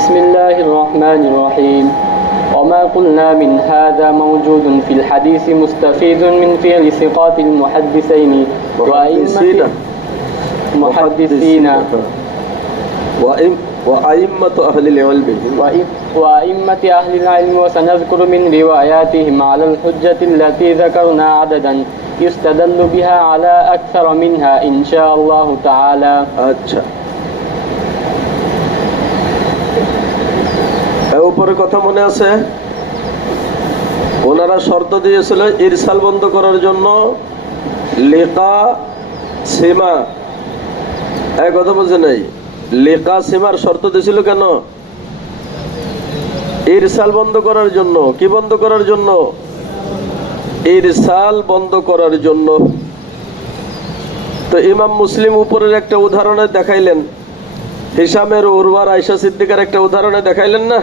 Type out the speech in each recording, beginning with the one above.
بسم الله الرحمن الرحيم وما قلنا من هذا موجود في الحديث مستفيد من فعل ثقات المحدثين محدثين وأئمة أهل العلم وأئمة أهل العلم وسنذكر من رواياتهم على الحجة التي ذكرنا عددا يستدل بها على أكثر منها إن شاء الله تعالى. আচ্ছা, এর উপরে কথা মনে আছে? ওনারা শর্ত দিয়েছিল ইরসাল বন্ধ করার জন্য লিকা সীমা, এক কথা বলছে নাই, লিকা সীমার শর্ত দিয়েছিল কেন? ইরসাল বন্ধ করার জন্য। কি বন্ধ করার জন্য? ইরসাল বন্ধ করার জন্য। তো ইমাম মুসলিম উপরের একটা উদাহরণে দেখাইলেন, হিসামের উরওয়ার আয়েশা সিদ্দিকার একটা উদাহরণে দেখাইলেন না,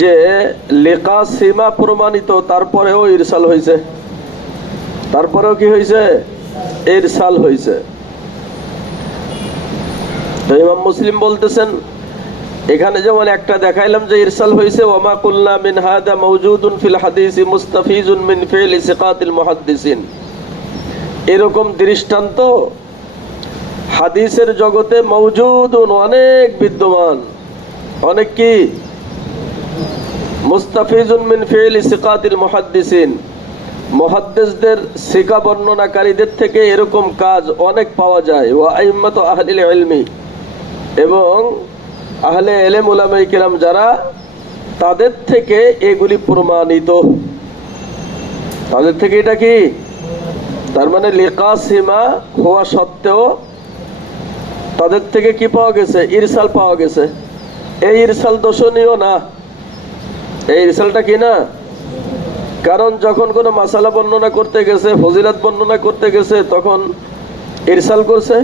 যে লিকা সীমা প্রমাণিত, তারপরেও ইরসাল হয়েছে, তারপরেও কি হয়েছে? ইরসাল হয়েছে। তো ইমাম মুসলিম বলতেছেন এখানে যেমন একটা দেখাইলাম যে ইরসাল হয়েছে, ওমা কুল্লা মিন হাদা মাওজুদুন ফিল হাদিসি মুস্তাফিজুন মিন ফি'লি সিকাতিল মুহাদ্দিসিন, এরকম দৃষ্টান্ত হাদিসের জগতে মওজুদুন, অনেক বিদ্যমান, অনেক কি? মুস্তাফিজুন মিন ফি'লি সিকাতিল মুহাদ্দিসিন, মুহাদ্দিসদের সিকা বর্ণনাকারীদের থেকে এরকম কাজ অনেক পাওয়া যায়। ওয়া আইম্মাতু আহলিল ইলমি, এবং আহলে ইলম উলামায়ে কিরাম যারা, তাদের থেকে এগুলি প্রমাণিত, তাদের থেকে এটা কি? তার মানে লিকা সীমা হওয়া সত্ত্বেও তাদের থেকে কি পাওয়া গেছে? ইরসাল পাওয়া গেছে। এই ইরসাল দোষণীয় না, এই ইরসালটা কি না? কারণ যখন কোনো মাসালা বর্ণনা করতে গেছে, ফজিলত বর্ণনা করতে গেছে, তখন ইরসাল করছে।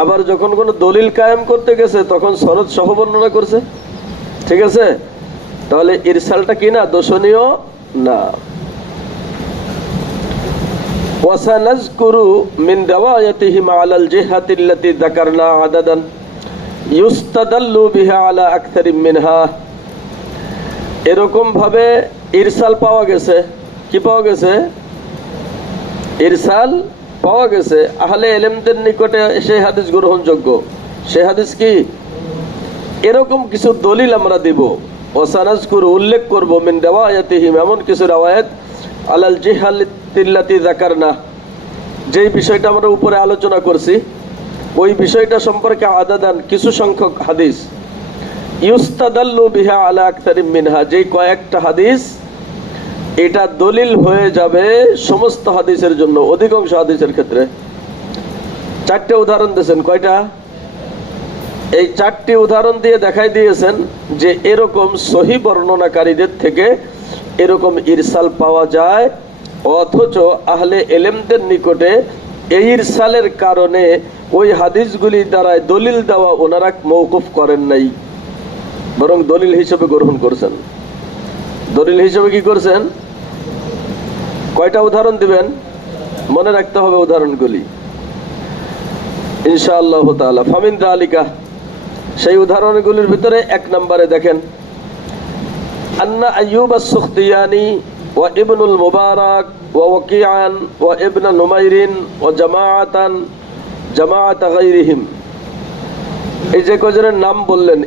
আবার যখন কোনো দলিল কায়েম করতে গেছে, তখন সনদ সহ বর্ণনা করছে। ঠিক আছে? তাহলে ইরসালটা কি না? দোষণীয় না। ওয়াসানাযকুরু মিন দাওয়ায়াতিহিম আলাল জিহাতিল্লাতী যাকারনা আদাদান ইউস্তাদাল্লু বিহা আলা আকতারিম মিনহা, এরকম ভাবে ইরসাল পাওয়া গেছে। কি পাওয়া গেছে? ইরসাল পাওয়া গেছে। আহলে ইলমদের নিকটে সেই হাদিস গ্রহণযোগ্য। সেই হাদিস কি? এরকম কিছু দলিল আমরা দিব। ওয়াসানাযকুরু, উল্লেখ করব, মিন দাওয়ায়াতিহিম, এমন কিছু রাওয়ায়াত, আলাল জিহাতিল্লাতী যাকারনা, যেই বিষয়টা আমরা উপরে আলোচনা করছি, ওই বিষয়টা সম্পর্কে আদাদান, কিছু সংখ্যক হাদিস, ইউস্তাদাল্লু বিহা আলা আকতারিম মিনহা, যেই কয়েকটা হাদিস এটা দলিল হয়ে যাবে সমস্ত হাদিসের জন্য, অধিকাংশ হাদিসের ক্ষেত্রে। চারটে উদাহরণ দিয়েছেন। কয়টা? এই চারটি উদাহরণ দিয়ে দেখাই দিয়েছেন যে এরকম সহি বর্ণনাকারীদের থেকে এরকম ইরসাল পাওয়া যায়, অথচ আহলে ইলমদের নিকটে এই ইরসালের কারণে ওই হাদিসগুলি দ্বারাই দলিল দেওয়া ওনারা মওকুফ করেন নাই, বরং দলিল হিসেবে গ্রহণ করছেন। দলিল হিসেবে কি করছেন? কয়টা উদাহরণ দিবেন? মনে রাখতে হবে উদাহরণগুলি ইনশাআল্লাহ তাআলা। ফামিন যালিকা, সেই উদাহরণগুলির ভিতরে এক নম্বরে দেখেন, আন্না আইয়ুব আস-সুখতিয়ানি ওয়া ইবনুল মুবারাক ওয়া ওয়াকিআন ওয়া ইবনে নুমাইরিন ওয়া জামাআত গায়রিহিম, এই যে কয়জনের নাম বললেন,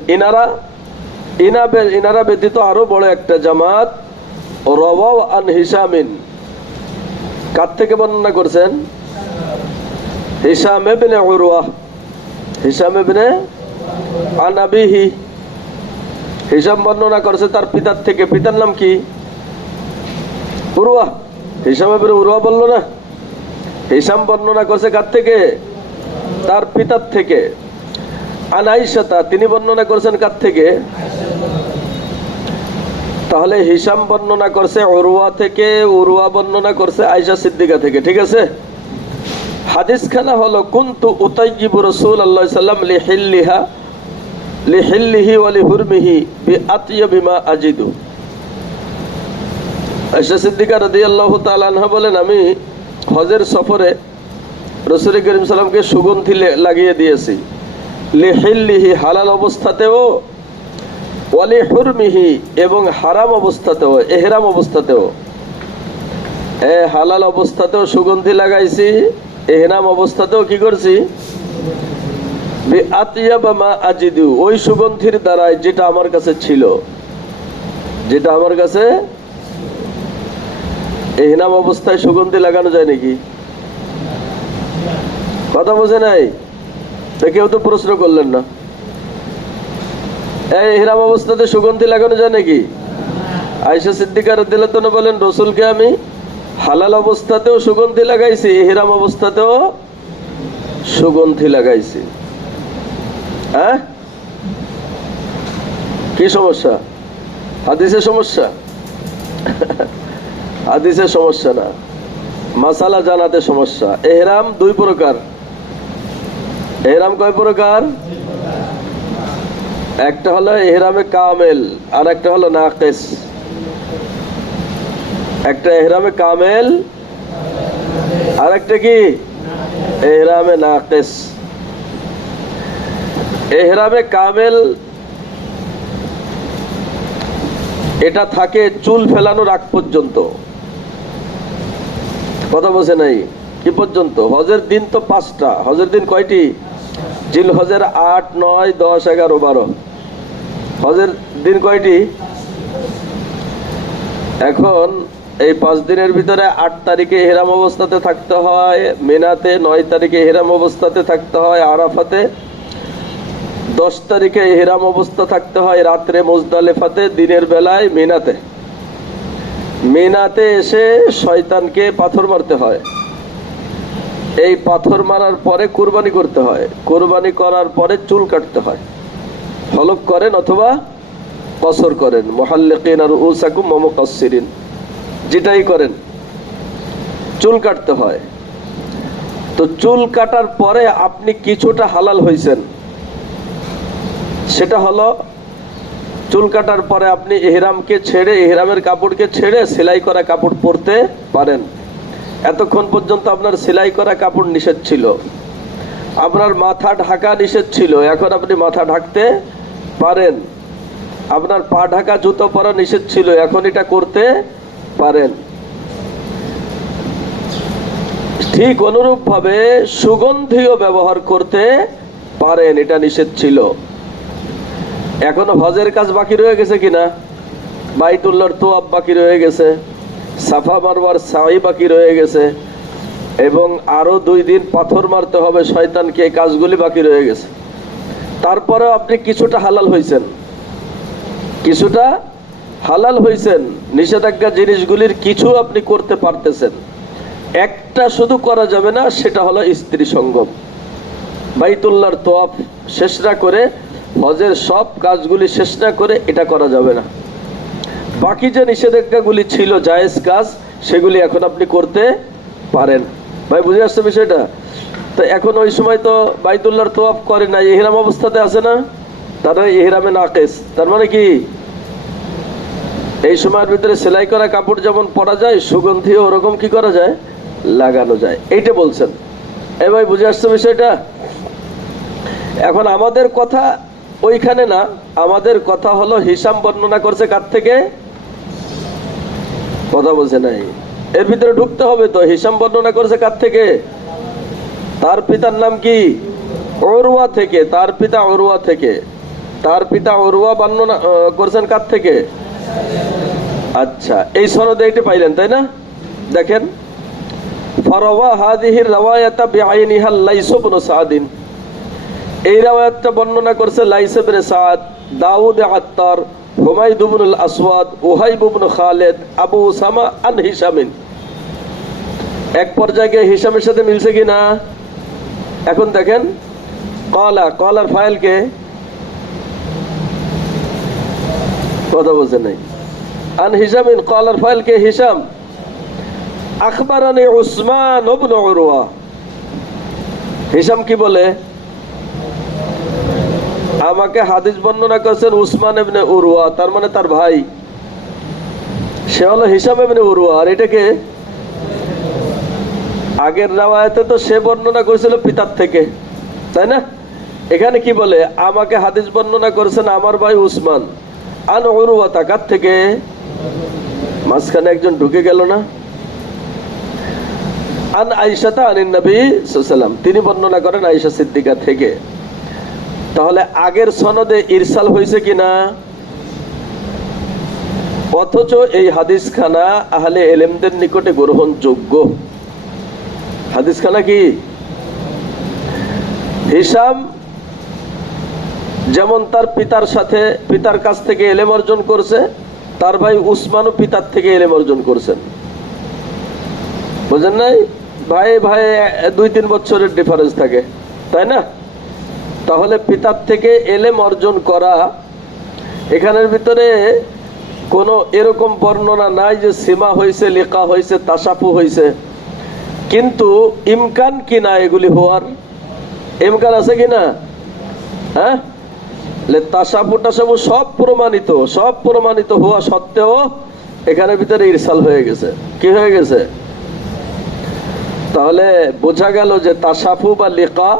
ইনারা ব্যতীত আরো বড় একটা জামাত, রাওয়াও আন হিশামিন, কার থেকে বর্ণনা করছেন? Hisham ibn Urwa, Hisham ibn আন আবিহি, হিশাম বর্ণনা করছে তার পিতার থেকে। পিতার নাম কি? উরওয়া। হিশাম ইবনে উরওয়া বললো না? হিশাম বর্ণনা করছে কার থেকে? তার পিতার থেকে। আন আয়েশা, তিনি বর্ণনা করছেন কার থেকে? তাহলে হিশাম বর্ণনা করছে উরওয়া থেকে, উরওয়া বর্ণনা করছে আয়েশা সিদ্দিকা থেকে। ঠিক আছে? হাদিস খানা হলো, কুনতু উতাইয়িবু রাসূলুল্লাহ সাল্লাল্লাহু আলাইহি লিহিল্লিহি ওয়া লিহুরমিহি বিআতইয়াবি মা আজিদু। আয়েশা সিদ্দিকা রাদিয়াল্লাহু তাআলা আনহা বলেন, আমি হজের সফরে রাসূল করিম সাল্লাল্লাহু আলাইহি ওয়াসাল্লামকে সুগন্ধি লাগিয়ে দিয়েছি লিহিল্লিহি হালাল অবস্থাতেও, ওয়ালি হুরমিহি এবং হারাম অবস্থাতেও, এহরাম অবস্থাতেও। হালাল অবস্থাতেও সুগন্ধি লাগাইছি, এহরাম অবস্থাতেও কি করছি? বিআতিয়াবা মা আজিদু, ওই সুগন্ধির দ্বারাই যেটা আমার কাছে ছিল, যেটা আমার কাছে। এহরাম অবস্থায় সুগন্ধি লাগানো যায় নাকি? কথা বোঝে নাই? কেউ তো প্রশ্ন করলেন না। এই ইহরাম অবস্থাতে সুগন্ধি লাগানো যায় নাকি? আয়েশা সিদ্দিকা রাদিয়াল্লাহু তাআলা বলেন, রাসূলকে আমি হালাল অবস্থাতেও সুগন্ধি লাগাইছি, ইহরাম অবস্থাতেও সুগন্ধি লাগাইছি। হ্যাঁ, কি সমস্যা? হাদিসের সমস্যা? হাদিসের সমস্যা না, মাসালা জানাতে সমস্যা। ইহরাম দুই প্রকার। ইহরাম কয় প্রকার? একটা হলো ইহরামে কামেল, আর একটা হলো নাকিস। একটা ইহরামে কামেল, আর একটা কি? ইহরামে নাকিস। ইহরামে কামেল এটা থাকে চুল ফেলানোর আগ পর্যন্ত। কথা বলছে নাই? কি পর্যন্ত? হজের দিন তো 5টা। হজের দিন কয়টি? জিলহজের 8, 9, 10, 11, 12। হজের দিন কয়টি? এখন এই 5 দিনের ভিতরে 8 তারিখে ইহরাম অবস্থাতে থাকতে হয় মিনাতে, 9 তারিখে ইহরাম অবস্থাতে থাকতে হয় আরাফাতে, 10 তারিখে ইহরাম অবস্থা থাকতে হয় রাত্রে মুজদালিফাতে, দিনের বেলায় মিনাতে। মিনাতে এসে শয়তানকে পাথর মারতে হয়। এই পাথর মারার পরে কুরবানি করতে হয়। কুরবানি করার পরে চুল কাটতে হয়। হলক করেন অথবা কসর করেন, মুহাল্লিকিন আর রুউসাকুম ওয়া মুকাসসিরিন, যেটাই করেন চুল কাটতে হয়। তো চুল কাটার পরে আপনি কিছুটা হালাল হয়েছেন। সেটা হলো চুল কাটার পরে আপনি ইহরামকে ছেড়ে, ইহরামের কাপড়কে ছেড়ে সেলাই করা কাপড় পরতে পারেন। এতক্ষণ পর্যন্ত আপনার সেলাই করা কাপড় নিষেধ ছিল, আপনার মাথা ঢাকা নিষেধ ছিল, এখন আপনি মাথা ঢাকতে পারেন। আপনার পা ঢাকা জুতো পরা নিষেধ ছিল, এখন এটা করতে পারেন। ঠিক অনুরূপ ভাবে সুগন্ধিও ব্যবহার করতে পারেন, এটা নিষেধ ছিল। এখনো হজের কাজ বাকি রয়ে গেছে কিনা? বাইতুল্লাহর তোয়াফ বাকি রয়ে গেছে, সাফা মারওয়ার সাই বাকি রয়ে গেছে, এবং আরো 2 দিন পাথর মারতে হবে শয়তানকে। এই কাজগুলি বাকি রয়ে গেছে। তারপরে আপনি কিছুটা হালাল হয়েছেন, কিছুটা হালাল হয়েছেন। নিষেধাজ্ঞা জিনিসগুলির কিছু আপনি করতে পারতেছেন। একটা শুধু করা যাবে না, সেটা হলো স্ত্রী সঙ্গম। বাইতুল্লাহর তোয়াফ শেষ না করে, হজের সব কাজগুলি শেষ না করে এটা করা যাবে না। বাকি যে নিষেধাজ্ঞাগুলি ছিল জায়েজ কাজ, সেগুলি এখন আপনি করতে পারেন। ভাই বুঝে আসছে বিষয়টা? তো এখন ওই সময় তো বাইতুল্লাহর তোয়াফ করে না, ইহরাম অবস্থাতে আছে না, তারা ইহরামে নাকিস। তার মানে কি, এই সময়ের ভিতরে সেলাই করা কাপড় যেমন পরা যায়, সুগন্ধি ওরকম কি করা যায়? লাগানো যায়। এইটা বলছেন। এই ভাই বুঝে আসছে বিষয়টা? এখন আমাদের কথা ওইখানে না, আমাদের কথা হলো হিসাম বর্ণনা করছে কার থেকে? কথা বলছে নাই? এর ভিতরে ঢুকতে হবে তো। হিসাম বর্ণনা করছে কার থেকে? তার পিতার নাম কি? উরওয়া থেকে। তার পিতা উরওয়া থেকে। তার পিতা উরওয়া বর্ণনা করছেন কার থেকে? আচ্ছা, এই সনদে এটা পাইলেন তাই না? দেখেন, ফারাওয়া হাযিহির রাওয়ায়াতা বিআইনিহা লাইস ইবনে সাদিন। এই রাওয়ায়াতটা বর্ণনা করছে লাইস ইবনে সাদ, দাউদ আত্তার, হুমায়দ ইবনুল আসওয়াদ, উহাইব ইবনে খালিদ, আবু উসামা আন হিশামিন। এক পর্যায়ে হিশামের সাথে মিলছে কিনা? এখন দেখেন, ক্বালা, ক্বালার ফাইল কে? কথা বলছে নাই। আন হিশামিন, ক্বালার ফাইল কে? হিশাম। আখবারানি উসমান ইবনে উরওয়া। হিশাম কি বলে? আমাকে হাদিস বর্ণনা করেছেন উসমান ইবনে উরওয়া, তার মানে তার ভাই। সে হলো হিশাম ইবনে উরওয়া। আর এটাকে আগের রাওয়ায়াতে তো সে বর্ণনা করেছিল পিতার থেকে, তাই না? এখানে কি বলে, আমাকে হাদিস বর্ণনা করেছেন আমার ভাই উসমান, আন উরওয়াতা, কার থেকে? মাঝখানে একজন ঢুকে গেল না? আন আয়েশাতা আনিন নবী সাল্লাল্লাহু আলাইহি ওয়াসাল্লাম, তিনি বর্ণনা করেন আয়েশা সিদ্দিকা থেকে। তাহলে আগের সনদে ইরসাল হয়েছে কিনা? অথচ এই হাদিসখানা আহলে ইলমদের নিকটে গ্রহণযোগ্য হাদিসখানা। কি হিশাম যেমন তার পিতার কাছ থেকে ইলম অর্জন করছে, তার ভাই উসমানও পিতার থেকে ইলম অর্জন করছেন। বুঝেন নাই? ভাই ভাই 2-3 বছরের ডিফারেন্স থাকে, তাই না? তাহলে পিতার থেকে ইলম অর্জন করা, এখানের ভিতরে কোনো এরকম বর্ণনা নাই যে সীমা হয়েছে, লিকা হয়েছে, তাসাফু হয়েছে। কিন্তু ইমকান কিনা এগুলি হওয়ার? ইমকান আছে কিনা? হ্যাঁ, তাসাফু টাসাফু সব প্রমাণিত হওয়া সত্ত্বেও এখানের ভিতরে ইরসাল হয়ে গেছে। কি হয়ে গেছে? তাহলে বোঝা গেল যে তাসাফু বা লিকা,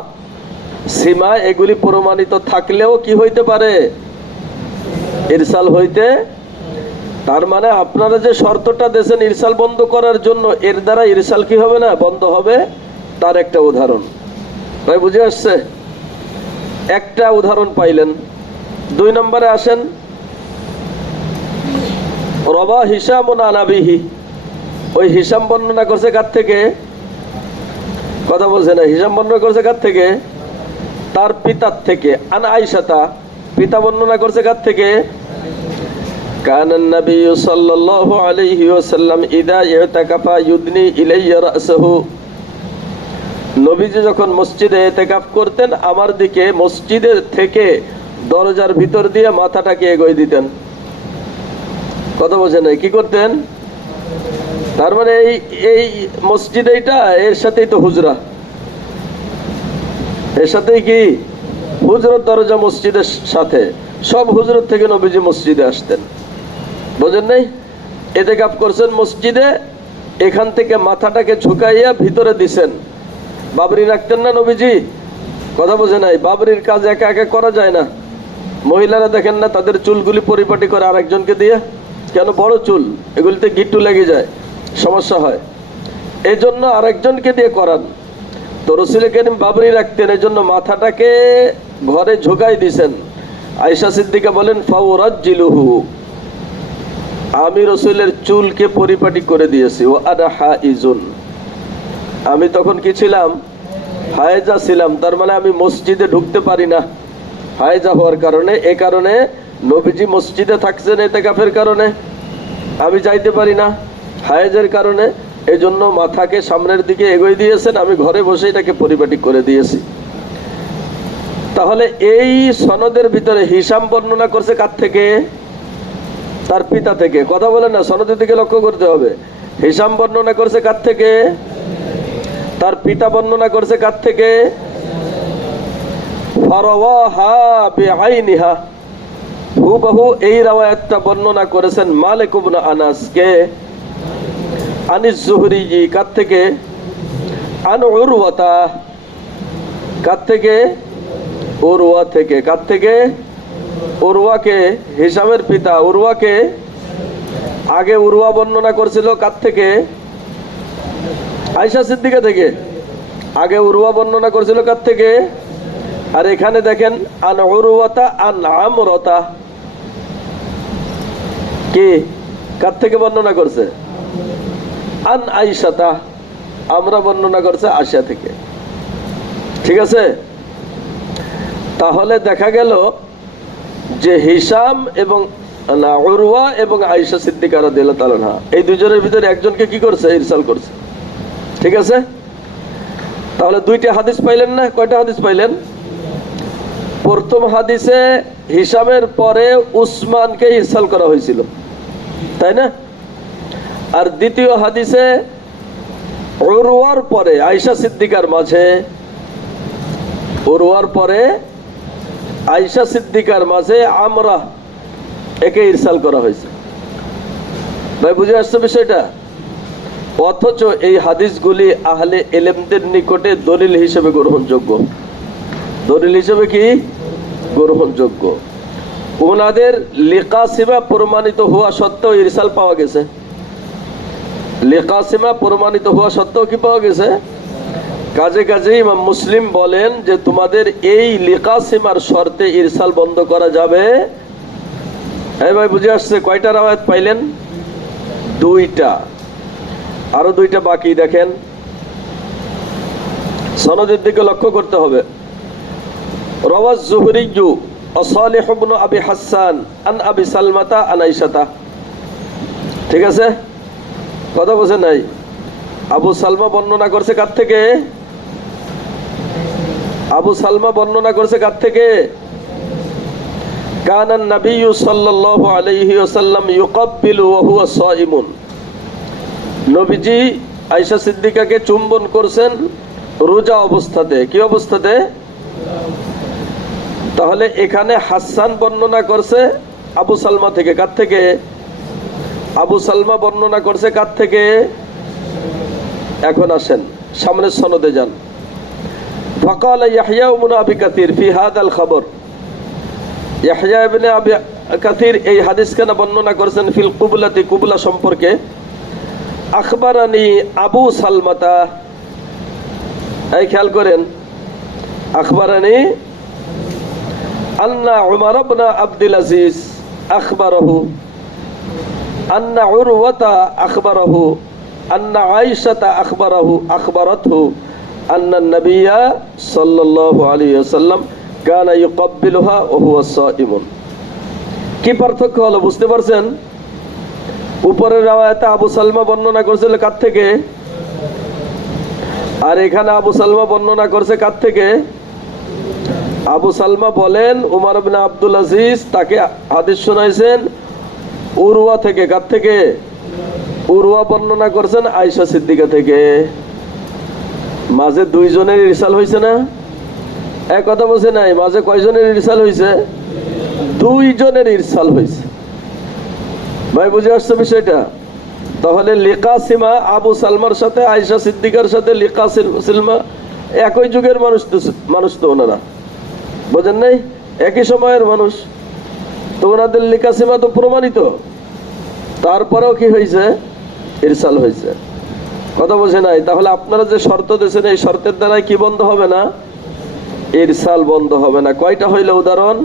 সীমা, এগুলি প্রমাণিত থাকলেও কি হইতে পারে? ইরসাল হইতে। তার মানে আপনারা যে শর্তটা দিয়েছেন ইরসাল বন্ধ করার জন্য, এর দ্বারা ইরসাল কি হবে না, বন্ধ হবে। তার একটা উদাহরণ ভাই বুঝে আসছে? একটা উদাহরণ পাইলেন। 2 নম্বরে আসেন, রবা হিশাম আনাবিহি, ওই হিশাম বর্ণনা করছে কার থেকে? কথা বলছে না। হিশাম বর্ণনা করছে কার থেকে? তার পিতার থেকে। আন আয়েশাতা, পিতা বর্ণনা করছে কার থেকে? কানান নবী সাল্লাল্লাহু আলাইহি ওয়াসাল্লাম ইদা ইতাকাফা ইউদনি ইলাইয়া রাসহু, নবীজি যখন মসজিদে ইতিকাফ করতেন আমার দিকে মসজিদের থেকে দরজার ভিতর দিয়ে মাথাটাকে এগোয় দিতেন। কথা বোঝেন না? কি করতেন? তার মানে এই মসজিদ এইটা, এর সাথেই তো হুজরা, এর সাথেই কি হুজরত দরজা মসজিদের সাথে। সব হুজরত থেকে নবীজি মসজিদে আসতেন। বোঝেন নাই? ইতিকাফ করছেন মসজিদে, এখান থেকে মাথাটাকে ঝুঁকাইয়া ভিতরে দিছেন। বাবরি রাখতেন না নবীজি? কথা বোঝে নাই? বাবরির কাজ একা একা করা যায় না। মহিলারা দেখেন না তাদের চুলগুলি পরিপাটি করে আরেকজনকে দিয়ে, কেন? বড় চুল, এগুলিতে গিট্টু লেগে যায়, সমস্যা হয়, এই জন্য আরেকজনকে দিয়ে করান। তো রাসূল কারীম বাবরি রাখতেন, এই জন্য মাথাটাকে ঘরে ঝুঁকাই দিছেন। আয়েশা সিদ্দিকা বলেন, ফাওরাজ্জিলুহু, আমি রাসূলের চুলকে পরিপাটি করে দিয়েছি। ও আনা হাইজুন, আমি তখন কি ছিলাম? হায়েজা ছিলাম। তার মানে আমি মসজিদে ঢুকতে পারি না হায়েজা হওয়ার কারণে। এ কারণে নবীজি মসজিদে থাকছেন ইতিকাফের কারণে, আমি যাইতে পারি না হায়েজের কারণে। এই জন্য মাথাকে সামনের দিকে এগোয় দিয়েছেন, আমি ঘরে বসে এটাকে পরিপাটি করে দিয়েছি। তাহলে এই সনদের ভিতরে হিশাম বর্ণনা করছে কার থেকে? তার পিতা থেকে। কথা বলেন না, সনদের দিকে লক্ষ্য করতে হবে। হিশাম বর্ণনা করছে কার থেকে? তার পিতা বর্ণনা করছে কার থেকে? ফারাওয়াহা বিআইনিহা, হুবহু এই রাওয়ায়াতটা বর্ণনা করেছেন মালিক ইবনে আনাস কে। আনিস জুহরি, কার থেকে? আন উরওয়াতা, কার থেকে? উরওয়া থেকে। কার থেকে? উরওয়াকে, হিশামের পিতা উরওয়াকে। আগে উরওয়া বর্ণনা করছিল কার থেকে? আয়েশা সিদ্দিকা থেকে। আগে উরওয়া বর্ণনা করছিল কার থেকে? আর এখানে দেখেন আন উরওয়াতা আন আমরতা, কি কার থেকে বর্ণনা করছে? আন আয়েশাতা, আমরা বর্ণনা করছে আয়েশা থেকে। ঠিক আছে? তাহলে দেখা গেল যে হিশাম এবং উরওয়া এবং আয়েশা সিদ্দিকা রাদিয়াল্লাহু তাআলা আনহা, এই দুজনের ভিতরে একজনকে কি করছে? ইরসাল করছে। ঠিক আছে? তাহলে 2টা হাদিস পাইলেন না? কয়টা হাদিস পাইলেন? প্রথম হাদিসে হিশামের পরে উসমানকে ইরসাল করা হয়েছিল, তাই না? আর দ্বিতীয় হাদিসে উরওয়ার পরে আয়েশা সিদ্দিকার মাঝে, উরওয়ার পরে আয়েশা সিদ্দিকার মাঝে আমরা একে ইরসাল করা হয়েছে। ভাই বুঝে আসছে বিষয়টা? অথচ এই হাদিসগুলি আহলে ইলমদের নিকটে দলিল হিসেবে গ্রহণযোগ্য। দলিল হিসেবে কি গ্রহণযোগ্য। ওনাদের লিকাসিমা প্রমাণিত হওয়া সত্ত্বেও ইরসাল পাওয়া গেছে। লিকাসিমা প্রমাণিত হওয়া সত্ত্বেও কি পাওয়া গেছে? কাজে কাজে ইমাম মুসলিম বলেন যে তোমাদের এই লিকাসিমার শর্তে ইরসাল বন্ধ করা যাবে। এই ভাই বুঝে আসছে? কয়টা রাওয়ায়াত পাইলেন? দুইটা, আরো দুইটা বাকি। দেখেন সনদের দিকে লক্ষ্য করতে হবে। রাওয়াজ যুহরিয়্যু সালিহ ইবনে আবি হাসান আন আবি সালমাতা আন আয়েশাতা। ঠিক আছে, কথা বোঝেন নাই? আবু সালমা বর্ণনা করছে কার থেকে? আবু সালমা বর্ণনা করছে কার থেকে? কানান নবিয়্যু সাল্লাল্লাহু আলাইহি ওয়াসাল্লাম ইউকাব্বিলু ওয়া হুয়া সাইমুন। নবীজি আয়েশা সিদ্দিকাকে চুম্বন করছেন রোজা অবস্থাতে। কি অবস্থাতে? তাহলে এখানে হাসান বর্ণনা করছে আবু সালমা থেকে। কার থেকে? আবু সালমা বর্ণনা করছে কার থেকে? এখন আসেন সামনের সনদে যান। ফাকাল ইয়াহইয়া ইবনে আবি কাসির ফি হাদাল খবর। ইয়াহইয়া ইবনে আবি কাসির এই হাদিসখানা বর্ণনা করেছেন ফিল কুবলাতি, কুবলা সম্পর্কে। আখবারানি আবু সালমাতা, এই খেয়াল করেন, আখবারানি আন্না উমর ইবনে আব্দুল আজিজ আখবারাহু আন্না উরওয়াতা আখবারাহু আন্না আয়েশাতা আখবারাতহু আন্না নবিয়্যা সাল্লাল্লাহু আলাইহি ওয়াসাল্লাম কানা ইউকাব্বিলুহা ওয়া হুয়া সাইমুন। কি পার্থক্য হলো বুঝতে পারছেন? উপরের রাওয়ায়াতে আবু সালমা বর্ণনা করেছিল কার থেকে? আর এখানে আবু সালমা বর্ণনা করছে কার থেকে? আবু সালমা বলেন উমর ইবনে আব্দুল আজিজ তাকে হাদিস শোনাইছেন উরওয়া থেকে। কার থেকে? উরওয়া বর্ণনা করছেন আয়েশা সিদ্দিকা থেকে। মাঝে দুইজনের ইরসাল হয়েছে না? এক কথা বলছে নাই? মাঝে কয়জনের ইরসাল হয়েছে? দুইজনের ইরসাল হয়েছে। ভাই বুঝে আসছে বিষয়টা? তাহলে লিকাসিমা আবু সালমার সাথে আয়েশা সিদ্দিকার সাথে লিকাসিমা একই যুগের মানুষ তো ওনারা, বোঝেন নাই? একই সময়ের মানুষ তো ওনাদের লিকাসিমা তো প্রমাণিত, তারপরেও কি হয়েছে? ইরসাল হয়েছে। কথা বোঝে নাই? তাহলে আপনারা যে শর্ত দিয়েছেন এই শর্তের দ্বারাই কি বন্ধ হবে না? ইরসাল বন্ধ হবে না। কয়টা হইল উদাহরণ?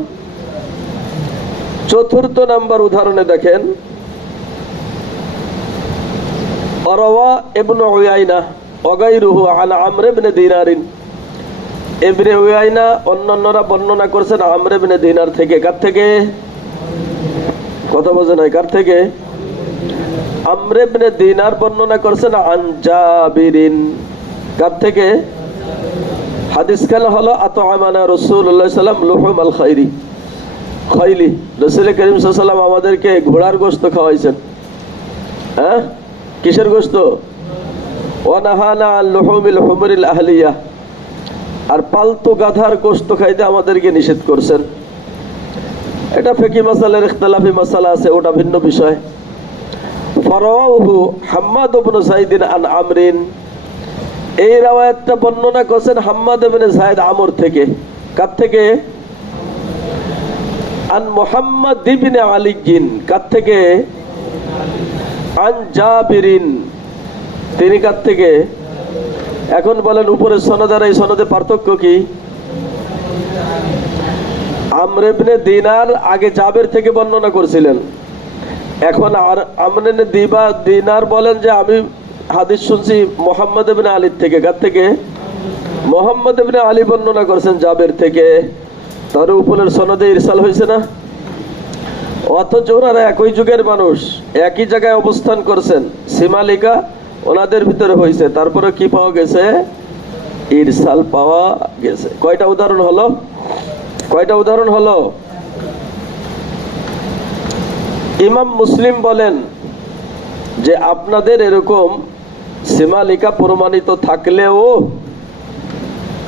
চতুর্থ নাম্বার উদাহরণে দেখেন, অরওয়া ইবনে উয়াইনা ওয়াগাইরুহু আন আমর ইবনে দিনারিন। ইবনে উয়াইনা অন্যান্যরা বর্ণনা করেছেন আমর ইবনে দিনার থেকে। কার থেকে? কথা বোঝে নাই? কার থেকে? আমর ইবনে দিনার বর্ণনা করেছেন আন জাবিরিন। কার থেকে? হাদিস খানা হলো আতআমানা রাসূলুল্লাহ সাল্লাল্লাহু আলাইহি ওয়াসাল্লাম লুহুম আল খাইরি খাইলি। রাসূল করিম সাল্লাল্লাহু আলাইহি ওয়াসাল্লাম আমাদেরকে ঘোড়ার গোশত খাওয়াইছেন। হ্যাঁ, কিসের গোশত? ওয়া নাহানা আন লুহুমিল হুমরিল আহলিয়া। আর পালতু গাধার গোশত খাইতে আমাদেরকে নিষেধ করছেন। এটা ফিকহি মাসালার ইখতিলাফি মাসালা আছে, ওটা ভিন্ন বিষয়। ফারাওয়াহু হাম্মাদ ইবনে যায়েদ আন আমরিন। এই রাওয়ায়াতটা বর্ণনা করেছেন হাম্মাদ ইবনে যায়েদ আমর থেকে। কার থেকে? আন মুহাম্মদ ইবনে আলিয়্যিন। কার থেকে? আন জাবিরিন। তিনি কার থেকে? এখন বলেন উপরের সনদ আর এই সনদে পার্থক্য কি? আমর ইবনে দিনার আগে জাবের থেকে বর্ণনা করেছিলেন, এখন আর আমর ইবনে দিনার বলেন যে আমি হাদিস শুনছি মুহাম্মদ ইবনে আলীর থেকে। কার থেকে? মুহাম্মদ ইবনে আলী বর্ণনা করেছেন জাবের থেকে। তার উপরের সনদে ইরসাল হয়েছে না? অথচ ওনারা একই যুগের মানুষ, একই জায়গায় অবস্থান করছেন, সীমালিকা ওনাদের ভিতরে হয়েছে, তারপরে কি পাওয়া গেছে? ইরসাল পাওয়া গেছে। কয়টা উদাহরণ হলো? কয়টা উদাহরণ হলো? ইমাম মুসলিম বলেন যে আপনাদের এরকম সীমালিকা প্রমাণিত থাকলেও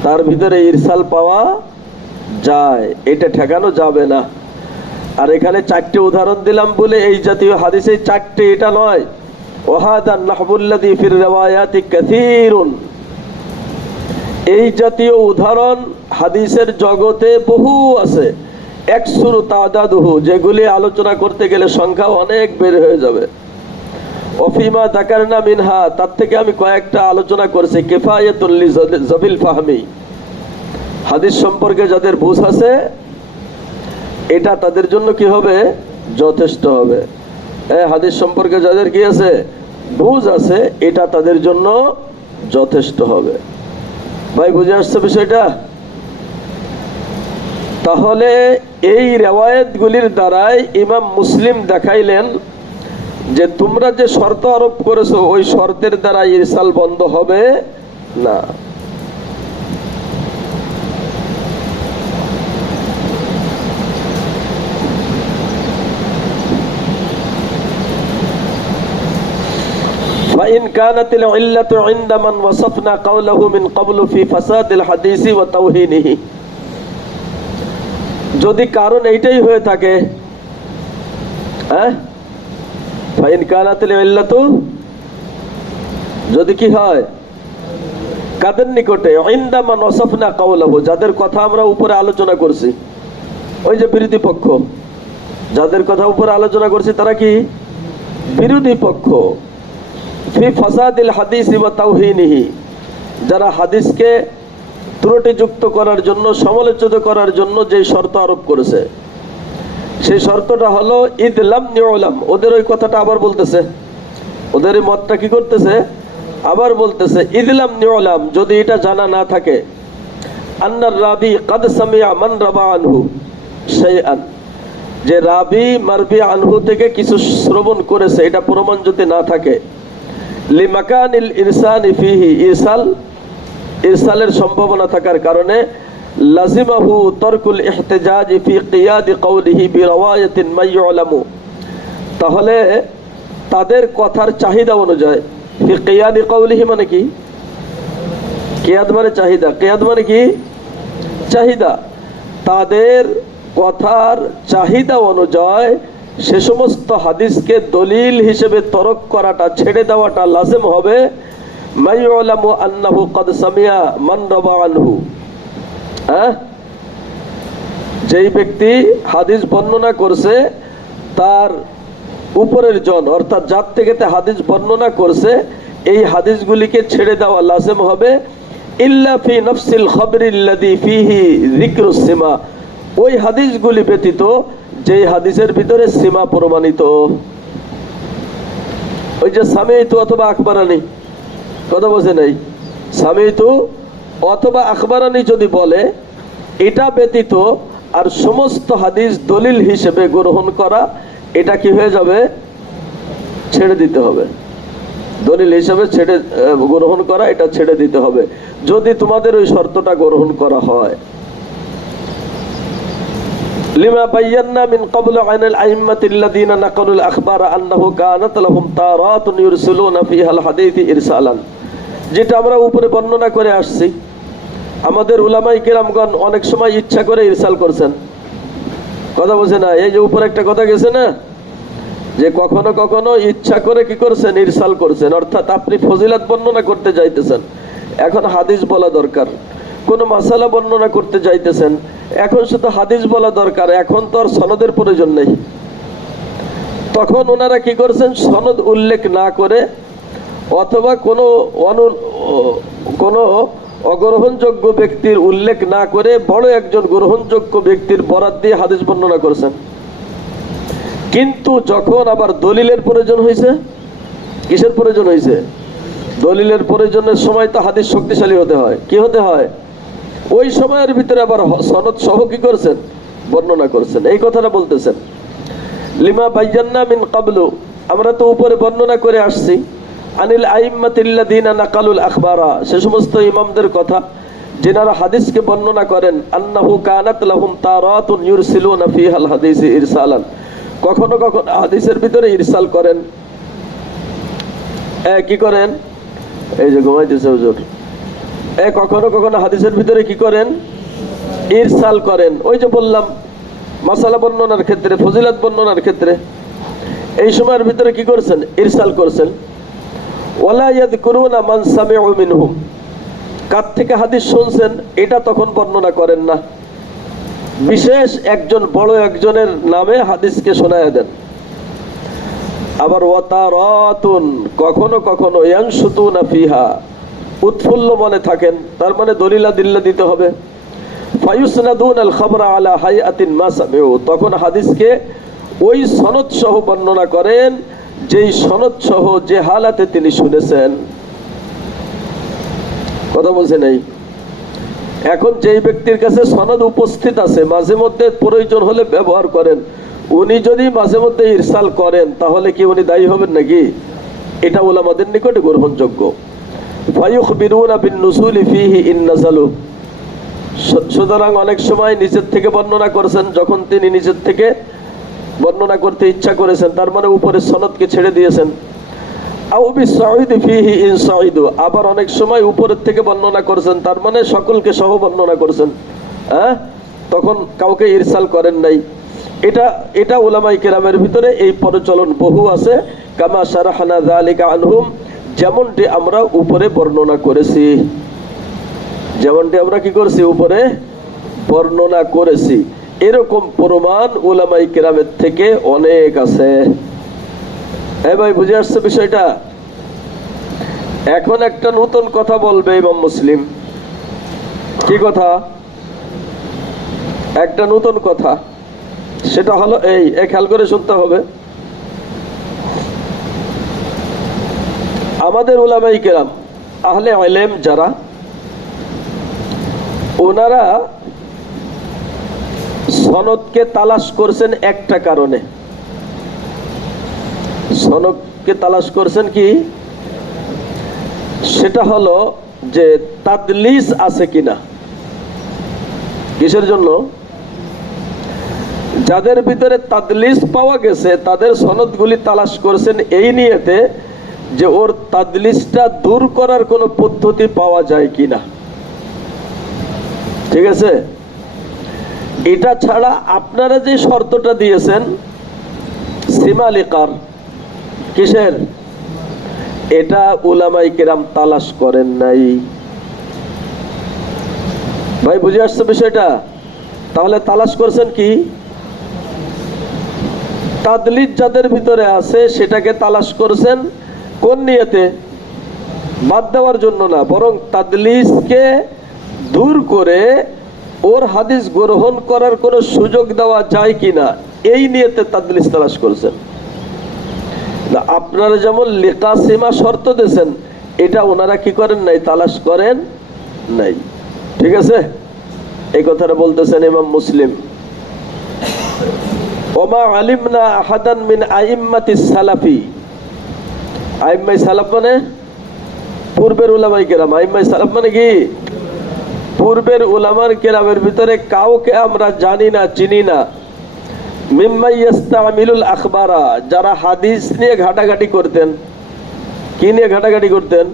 তার ভিতরে ইরসাল পাওয়া যায়, এটা ঠেকানো যাবে না। আর এখানে চারটে উদাহরণ দিলাম বলে এই জাতীয় হাদিসে চারটে এটা নয়। ওয়াহাদান নাহবুল্লাযী ফির রিওয়ায়াতি কাসীরুন। এই জাতীয় উদাহরণ হাদিসের জগতে বহু আছে, একসুরু তাদাদুহু, যেগুলি আলোচনা করতে গেলে সংখ্যা অনেক বের হয়ে যাবে। অফিমা দাকারনা মিনহা, তার থেকে আমি কয়েকটা আলোচনা করছি। কিফায়াতুল লিজাবিল ফাহমি, হাদিস সম্পর্কে যাদের বুঝ আছে এটা তাদের জন্য কি হবে, যথেষ্ট হবে। হাদিস সম্পর্কে যাদের কি আছে, বুঝ আছে, এটা তাদের জন্য যথেষ্ট হবে। ভাই বুঝে আসছে বিষয়টা? তাহলে এই রিওয়ায়াতগুলির দ্বারাই ইমাম মুসলিম দেখাইলেন যে তোমরা যে শর্ত আরোপ করেছো ওই শর্তের দ্বারা ইরসাল বন্ধ হবে না। فإن كانت العلة عند من وصفنا قوله من قبل في فساد الحديث وتوهينه, যদি কারণ এইটাই হয়ে থাকে, ফাইন কানাতিল ইল্লাতু, যদি কি হয়, কাদের নিকটে, ইনদা মান ওয়াসাফনা কাওলাহু, যাদের কথা আমরা উপরে আলোচনা করছি, ওই যে বিরোধী পক্ষ, যাদের কথা উপরে আলোচনা করছি তারা কি বিরোধী পক্ষ। ফি ফাসাদিল হাদিস ওয়া তাওহীনিহি, যারা হাদিসকে ত্রুটিযুক্ত করার জন্য, সমালোচিত করার জন্য যে শর্ত আরোপ করেছে, সেই শর্তটা হলো ইদলাম নিউলাম। ওদের ওই কথাটা আবার বলতেছে, ওদের এই মতটা কি করতেছে, আবার বলতেছে ইদলাম নিউলাম, যদি এটা জানা না থাকে, আন্নার রাবি কাদ সামিয়া মান রাবা আনহু শাইআন, যে রাবি মারবি আনহু থেকে কিছু শ্রবণ করেছে, এটা প্রমাণ যদি না থাকে, লিমাকানিল ইরসানি ফিহি, ইরসালের সম্ভাবনা থাকার কারণে, লাজিমাহু তারকুল ইহতিজাজ ফি কিয়াদ কওলিহি বিরওয়ায়াতিন মা ইউলামু, তাহলে তাদের কথার চাহিদা অনুযায়ী, ফি কিয়াদ কওলিহি মানে কি, কিয়াদ মানে চাহিদা, কিয়াদ মানে কি চাহিদা, তাদের কথার চাহিদা অনুযায়ী সে সমস্ত হাদিসকে দলিল হিসেবে তরক করাটা, ছেড়ে দেওয়াটা লাজিম হবে। মা ইউলামু আন্নাহু ক্বাদ সামিয়া মান রাবা আনহু, যেই ব্যক্তি হাদিস বর্ণনা করছে তার উপরের জন, অর্থাৎ যার থেকে হাদিস বর্ণনা করছে, এই হাদিসগুলিকে ছেড়ে দেওয়া লাজিম হবে। ইল্লা ফি নফসিল খবরিল্লাযী ফিহি যিকরুস সিমা, ওই হাদিসগুলি ব্যতীত যেই হাদিসের ভিতরে সীমা প্রমাণিত। ওই যে সামিতু অথবা আখবারানি, কথা বোঝে নাই, সামিতু অথবা আখবারানি যদি বলে, এটা ব্যতীত আর সমস্ত হাদিস দলিল হিসেবে গ্রহণ করা, এটা কি হয়ে যাবে, ছেড়ে দিতে হবে। দলিল হিসেবে গ্রহণ করা, এটা ছেড়ে দিতে হবে যদি তোমাদের ওই শর্তটা গ্রহণ করা হয়। লিমা বায়ান্না মিন ক্বাবল আনিল আইম্মাতিল্লাযীনা নাকালুল আখবারা আন্নাহু কানাত লাহুম তারাতুন ইরসিলুনা ফিহাল হাদীস ইরসালান, যেটা আমরা উপরে বর্ণনা করে আসছি। আমাদের উলামায়ে কেরামগণ অনেক সময় ইচ্ছা করে ইরসাল করছেন, কথা বোঝে না। এই যে উপরে একটা কথা গেছে না, যে কখনো কখনো ইচ্ছা করে কি করছেন, ইরসাল করছেন, অর্থাৎ আপনি ফজিলত বর্ণনা করতে যাইতেছেন, এখন হাদিস বলা দরকার, কোন মাসালা বর্ণনা করতে যাইতেছেন, এখন শুধু হাদিস বলা দরকার, এখন তো আর সনদের প্রয়োজন নেই। তখন ওনারা কি করছেন, সনদ উল্লেখ না করে অথবা কোনো অগ্রহণযোগ্য ব্যক্তির উল্লেখ না করে বড় একজন গ্রহণযোগ্য ব্যক্তির বরাত দিয়ে হাদিস বর্ণনা করছেন। কিন্তু যখন আবার দলিলের প্রয়োজন হয়েছে, কিসের প্রয়োজন হয়েছে, দলিলের প্রয়োজনের সময় তো হাদিস শক্তিশালী হতে হয়, কি হতে হয়, ওই সময়ের ভিতরে আবার সনদ সহ কি করছেন, বর্ণনা করছেন। এই কথাটা বলতেছেন লিমা বায়ান্না মিন ক্বাবলু, আমরা তো উপরে বর্ণনা করে আসছি, আনিল আইম্মাতিল্লাযীনা নাকালুল আখবারা, সে সমস্ত ইমামদের কথা যিনারা হাদিসকে বর্ণনা করেন, আন্নাহু কানাত লাহুম তারাতুন ইরসিলুনা ফিহাল হাদিস ইরসালান, কখনো কখনো হাদিসের ভিতরে ইরসাল করেন। কি করেন, এই যে ঘুমাইতেছে হুজুর, কখনো কখনো হাদিসের ভিতরে কি করেন, ইরসাল করেন। ওই যে বললাম মাসালা বর্ণনার ক্ষেত্রে, ফজিলত বর্ণনার ক্ষেত্রে, এই সময়ের ভিতরে কি করছেন, ইরসাল করছেন। ওয়ালা ইয়াযকুরুনা মান সামিউ মিনহুম, কার থেকে হাদিস শুনছেন এটা তখন বর্ণনা করেন না, বিশেষ একজন বড় একজনের নামে হাদিসকে শোনায়া দেন। আবার ওয়াতারাতুন, কখনো কখনো ইয়ানশুতুনা ফিহা, উৎফুল্ল মনে থাকেন, তার মানে দলিলা দিল্লা দিতে হবে। ফায়ুসনাদুন আল খাবরা আলা হাইআতিন মা সামিউ, তখন হাদিসকে ওই সনদ সহ বর্ণনা করেন যেই সনদ সহ যে হালাতে তিনি শুনেছেন। কথা বলছেন এই, এখন যেই ব্যক্তির কাছে সনদ উপস্থিত আছে, মাঝে মধ্যে প্রয়োজন হলে ব্যবহার করেন, উনি যদি মাঝে মধ্যে ইরসাল করেন তাহলে কি উনি দায়ী হবেন নাকি? এটা উলামাদের নিকটে গ্রহণযোগ্য। ফায়ুখবিরুনা বিন নুসুলি ফিহি ইন নাযালু, সুতরাং অনেক সময় নিচের থেকে বর্ণনা করেছেন, যখন তিনি নিচের থেকে বর্ণনা করতে ইচ্ছা করেছেন, তার মানে উপরের সনদকে ছেড়ে দিয়েছেন। আও বিসাঈদি ফিহি ইন সাঈদু, আবার অনেক সময় উপরের থেকে বর্ণনা করেছেন, তার মানে সকলকে সহ বর্ণনা করেছেন, তখন কাউকে ইরসাল করেন নাই। এটা উলামায়ে কেরামের ভিতরে এই প্রচলন বহু আছে। কামা শারাহনা যালিকা আনহুম, যেমনটি আমরা উপরে বর্ণনা করেছি, যেমনটি আমরা কি করেছি উপরে বর্ণনা করেছি। এরকম প্রমাণ উলামায়ে কেরামের থেকে অনেক আছে। ভাই বুঝে আসছে বিষয়টা? এখন একটা নতুন কথা বলবে ইমাম মুসলিম। কি কথা? একটা নতুন কথা, সেটা হলো এই, খেয়াল করে শুনতে হবে। আমাদের উলামায়ে কেরাম আহলে ইলম যারা, ওনারা সনদকে তালাশ করছেন একটা কারণে। সনদকে তালাশ করছেন কি? সেটা হলো যে তাদলিস আছে কিনা। কিসের জন্য? যাদের ভিতরে তাদলিস পাওয়া গেছে তাদের সনদগুলি তালাশ করছেন এই নিয়তে যে ওর তাদলিসটা দূর করার কোনো পদ্ধতি পাওয়া যায় কিনা। ঠিক আছে? এটা ছাড়া আপনারা যে শর্তটা দিয়েছেন সীমা লিকার, কিসের? এটা উলামায়ে কেরাম তালাশ করেন নাই। ভাই বুঝে আসছে বিষয়টা? তাহলে তালাশ করছেন কি? তাদলিস যাদের ভিতরে আছে সেটাকে তালাশ করছেন কোন নিয়তে? বাদ দেওয়ার জন্য না, বরং তাদলিসকে দূর করে ওর হাদিস গ্রহণ করার কোনো সুযোগ দেওয়া যায় কিনা এই নিয়তে তাদলিস তালাশ করছেন। না, আপনারা যেমন লিকা সীমা শর্ত দিয়েছেন, এটা ওনারা কি করেন নাই? তালাশ করেন নাই। ঠিক আছে? এই কথাটা বলতেছেন ইমাম মুসলিম। ওমা আলিমনা আহাদান মিন আইম্মাতিস সালাফি, আইম্মাই সালাফ মানে পূর্বের উলামায়ে কেরাম। আইম্মাই সালাফ মানে কি? পূর্বের উলামার কেরামের ভিতরে কাউকে আমরা জানি না, চিনি না। মিম্মা ইস্তামিলুল আখবারা, যারা হাদিস নিয়ে ঘাটাঘাটি করতেন। কি নিয়ে ঘাটাঘাটি করতেন?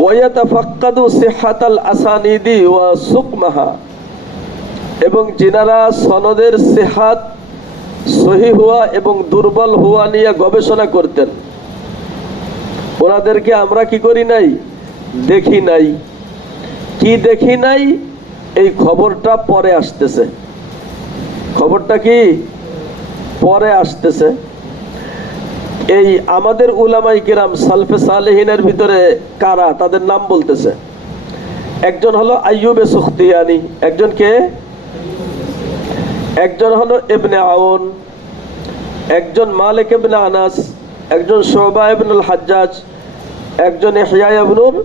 ওয়ায়াতাফাক্কাদু সিহহাতাল আসানিদি ওয়া সুকমাহা, এবং যিনারা সনদের সিহাত, সহিহ হওয়া এবং দুর্বল হওয়া নিয়ে গবেষণা করতেন, ওনাদেরকে আমরা কি করি নাই? দেখি নাই। কি দেখি নাই? এই খবরটা পরে আসতেছে। খবরটা কি পরে আসতেছে। এই আমাদের উলামায়ে কেরাম সালফে সালেহিনের ভিতরে কারা, তাদের নাম বলতেছে। একজন হলো আইয়ুবে সুখতিয়ানি, একজন কে? একজন হলো ইবনে আউন, একজন মালিক ইবনে আনাস, একজন শুবা ইবনুল হাজ্জাজ, একজন ইহয়া ইবনুল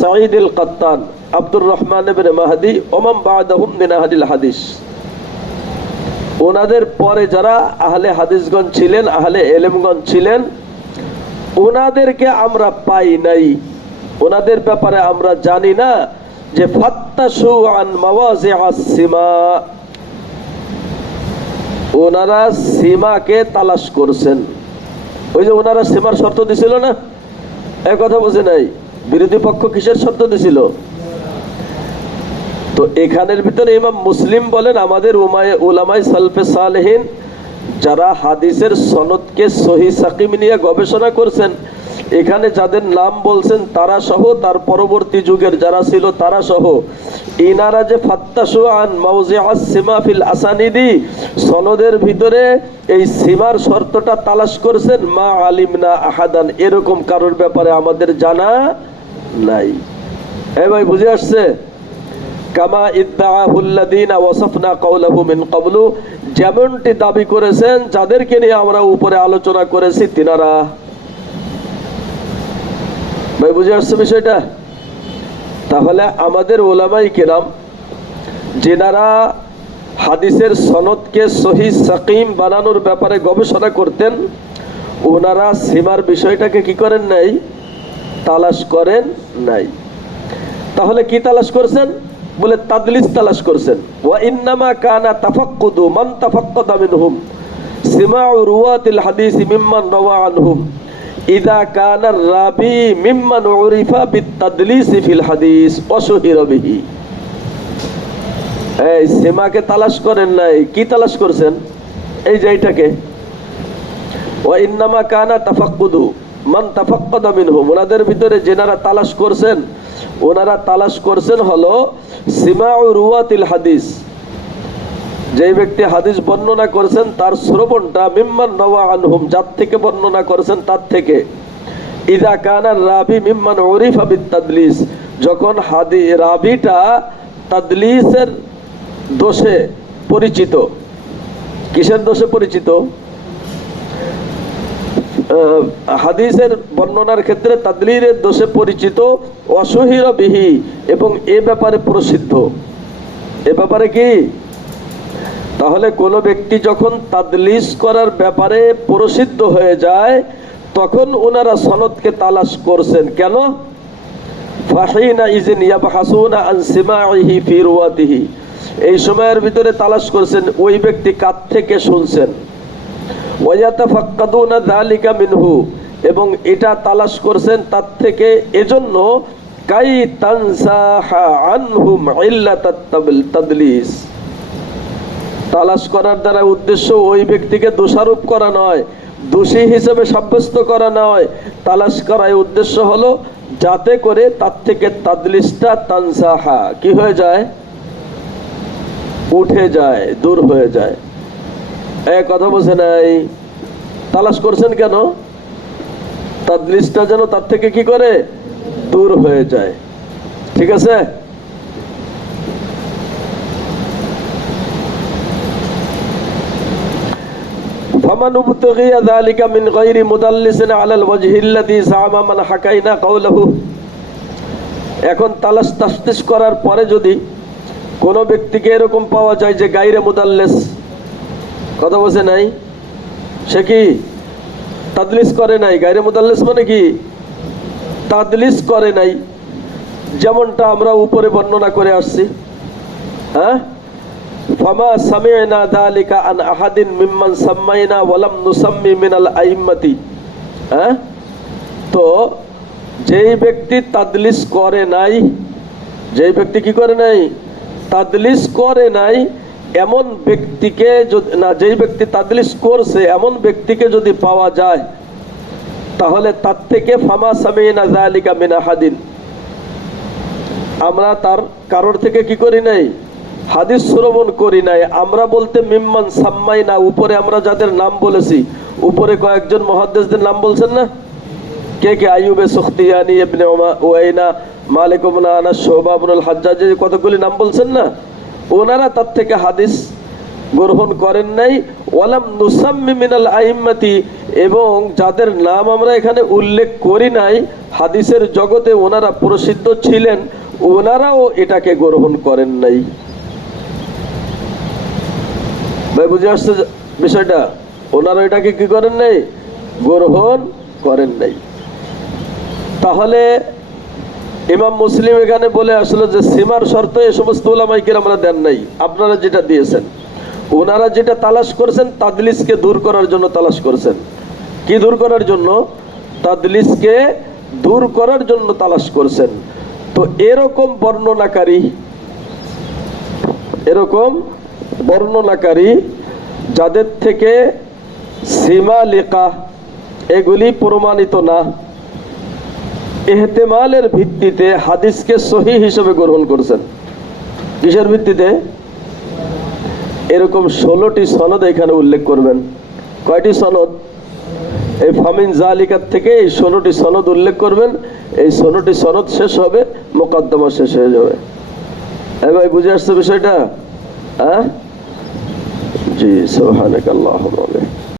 সাঈদ আল কাত্তান, আব্দুর রহমান ইবনে মাহদি, ওমান বাদাহুম মিন আহলিল হাদিস। ওনাদের পরে যারা আহলে হাদিসগণ ছিলেন, আহলে ইলমগণ ছিলেন, ওনাদেরকে আমরা পাই নাই। ওনাদের ব্যাপারে আমরা জানি না যে ফাত্তাশু আন মাওয়াজিআস সীমা, ওনারা সীমাকে তালাশ করছেন। ওই যে ওনারা সীমার শর্ত দিছিল না, এক কথা বুঝে নাই? বিরোধী পক্ষ কিসের শর্ত দিছিল? তো এখানের ভিতরে ইমাম মুসলিম বলেন আমাদের উলামায়ে সালফে সালেহিন যারা হাদিসের সনদকে সহি সাকিম নিয়ে গবেষণা করছেন, এখানে যাদের নাম বলছেন তারা সহ, তার পরবর্তী যুগের যারা ছিল তারা সহ, ইনারা যে ফাত্তাশু আন মাওজিআস সিমা ফিল আসানিদি, সনদের ভিতরে এই সীমার শর্তটা তালাশ করছেন, মা আলিমনা আহাদান, এরকম কারোর ব্যাপারে আমাদের জানা নাই। হ্যাঁ ভাই, বুঝে আসছে? কামা ইদ্দাআহুল্লাযীনা ওয়াসাফনা কাওলাহু মিন ক্বাবলু, যেমনটি দাবি করেছেন যাদেরকে নিয়ে আমরা উপরে আলোচনা করেছি তিনারা। ভাই বুঝে আসছে বিষয়টা? তাহলে আমাদের ওলামায়ে কেরাম যেনারা হাদিসের সনদকে সহিহ সাকিম বানানোর ব্যাপারে গবেষণা করতেন, ওনারা সীমার বিষয়টাকে কি করেন নাই? তালাশ করেন নাই। তাহলে কি তালাশ করছেন? বলে তাদলিস তালাশ করছেন। ওয়া ইন্নামা কানা তাফাক্কুদু মান তাফাক্কাদা মিনহুম সিমাউ রুওয়াতিল হাদিস মিম্মান রাওয়া আনহুম ইযা কানা রাবি মিম্মান উরিফা বিতাদলিস ফিল হাদিস ওয়া শুহিরা বিহি। এই সীমাকে তালাশ করেন নাই, কি তালাশ করছেন? এই যে এইটাকে ওয়া ইন্নামা কানা তাফাক্কুদু মান তাফাক্কাদা মিনহুম, ওনাদের ভিতরে যেনারা তালাশ করছেন, ওনারা তালাশ করছেন হলো সিমাউ রুওয়াতিল হাদিস, যে ব্যক্তি হাদিস বর্ণনা করেছেন তার শ্রবণটা মিম্মান রাওয়া আনহুম, যার থেকে বর্ণনা করেছেন তার থেকে, ইযা কানা রাবি মিম্মান উরিফা বিতাদলিস, যখন রাবিটা তাদলিসের দোষে পরিচিত। কিসের দোষে পরিচিত? হাদিসের বর্ণনার ক্ষেত্রে তাদলিলের দোষে পরিচিত, অসহির বিহি, এবং এ ব্যাপারে প্রসিদ্ধ। এ ব্যাপারে কি? তাহলে কোনো ব্যক্তি যখন তাদলিস করার ব্যাপারে প্রসিদ্ধ হয়ে যায়, তখন ওনারা সনদকে তালাশ করছেন। কেন? ফাহিনা ইযিন ইয়াবহাসুনা আন সিমাইহি ফি রুওয়াতিহি, এই সময়ের ভিতরে তালাশ করছেন ওই ব্যক্তি কার থেকে শুনছেন। ওয়ায়াতাফাক্কাদুনা যালিকা মিনহু, এবং এটা তালাশ করছেন তার থেকে, এজন্য কাই তানসাহা আনহুম ইল্লাতাত তাদলিস, তালাশ করার দ্বারা উদ্দেশ্য ওই ব্যক্তিকে দোষারোপ করা নয়, দোষী হিসেবে সাব্যস্ত করা নয়। তালাশ করার উদ্দেশ্য হলো যাতে করে তার থেকে তাদলিসটা তানসাহা কি হয়ে যায়? উঠে যায়, দূর হয়ে যায়। কথা বোঝে নাই? তালাশ করছেন কেন? তাদলিসটা যেন তার থেকে কি করে? দূর হয়ে যায়। ঠিক আছে? ফামান উবতগিয়া যালিকা মিন গায়রি মুদাল্লিসিন আলাল ওয়াজহিল্লাযী যাআমা মান হাকাইনা কাওলাহু, এখন তালাশ তাফতিশ করার পরে যদি কোনো ব্যক্তিকে এরকম পাওয়া যায় যে গায়রে মুদাল্লিস, কথা বোঝে নাই, সে কি তাদলিস করে নাই। গায়রে মুদাল্লিস মানে কি? তাদলিস করে নাই, যেমনটা আমরা উপরে বর্ণনা করে আসছি। হ্যাঁ, ফামা সামি'না যালিকা আন আহাদিন মিম্মান সাম্মাইনা ওয়া লাম নুসাম্মি মিনাল আইম্মাতি। হ্যাঁ, তো যেই ব্যক্তি তাদলিস করে নাই, যেই ব্যক্তি কি করে নাই? তাদলিস করে নাই এমন ব্যক্তিকে যদি না, যেই ব্যক্তি তাদলিস করছে এমন ব্যক্তিকে যদি পাওয়া যায়, তাহলে তার থেকে ফামা সামি'না যালিকা মিন আহাদিন, আমরা তার কারোর থেকে কি করি নাই? হাদিস শ্রবণ করি নাই। আমরা বলতে মিম্মান সাম্মাইনা, উপরে আমরা যাদের নাম বলেছি, উপরে কয়েকজন মুহাদ্দিসদের নাম বলছেন না? কে কে? আইয়ুবে সুখতিয়ানি, ইবনে উয়াইনা, মালিক ইবনে আনাস, শুবা ইবনুল হাজ্জাজ, কতগুলি নাম বলছেন না? ওনারা তার থেকে হাদিস গ্রহণ করেন নাই। ওয়ালাম নুসাম্মি মিনাল আইম্মাতি, এবং যাদের নাম আমরা এখানে উল্লেখ করি নাই, হাদিসের জগতে ওনারা প্রসিদ্ধ ছিলেন, ওনারাও এটাকে গ্রহণ করেন নাই। ভাই বুঝে আসছে বিষয়টা? ওনারা এটাকে কি করেন নাই? গ্রহণ করেন নাই। তাহলে ইমাম মুসলিম এখানে বলে আসলো যে সীমার শর্ত এই সমস্ত উলামায়ে কেরামরা দেন নাই, আপনারা যেটা দিয়েছেন। ওনারা যেটা তালাশ করেছেন তাদলিসকে দূর করার জন্য তালাশ করেছেন। কি দূর করার জন্য? তাদলিসকে দূর করার জন্য তালাশ করেছেন। তো এরকম বর্ণনাকারী যাদের থেকে সীমা লেখা এগুলি প্রমাণিত না, ইহতেমালের ভিত্তিতে হাদিসকে সহিহ হিসেবে গ্রহণ করছেন। কিসের ভিত্তিতে? এরকম 16টি সনদ এখানে উল্লেখ করবেন। কয়টি সনদ? এই ফামিন জালিকাত থেকে এই 16টি সনদ উল্লেখ করবেন। এই 16টি সনদ শেষ হবে, মোকদ্দমা শেষ হয়ে যাবে। ভাই বুঝে আসছে বিষয়টা? হ্যাঁ জি, সুবহানাকাল্লাহুম্মা ওয়া বিহামদিক।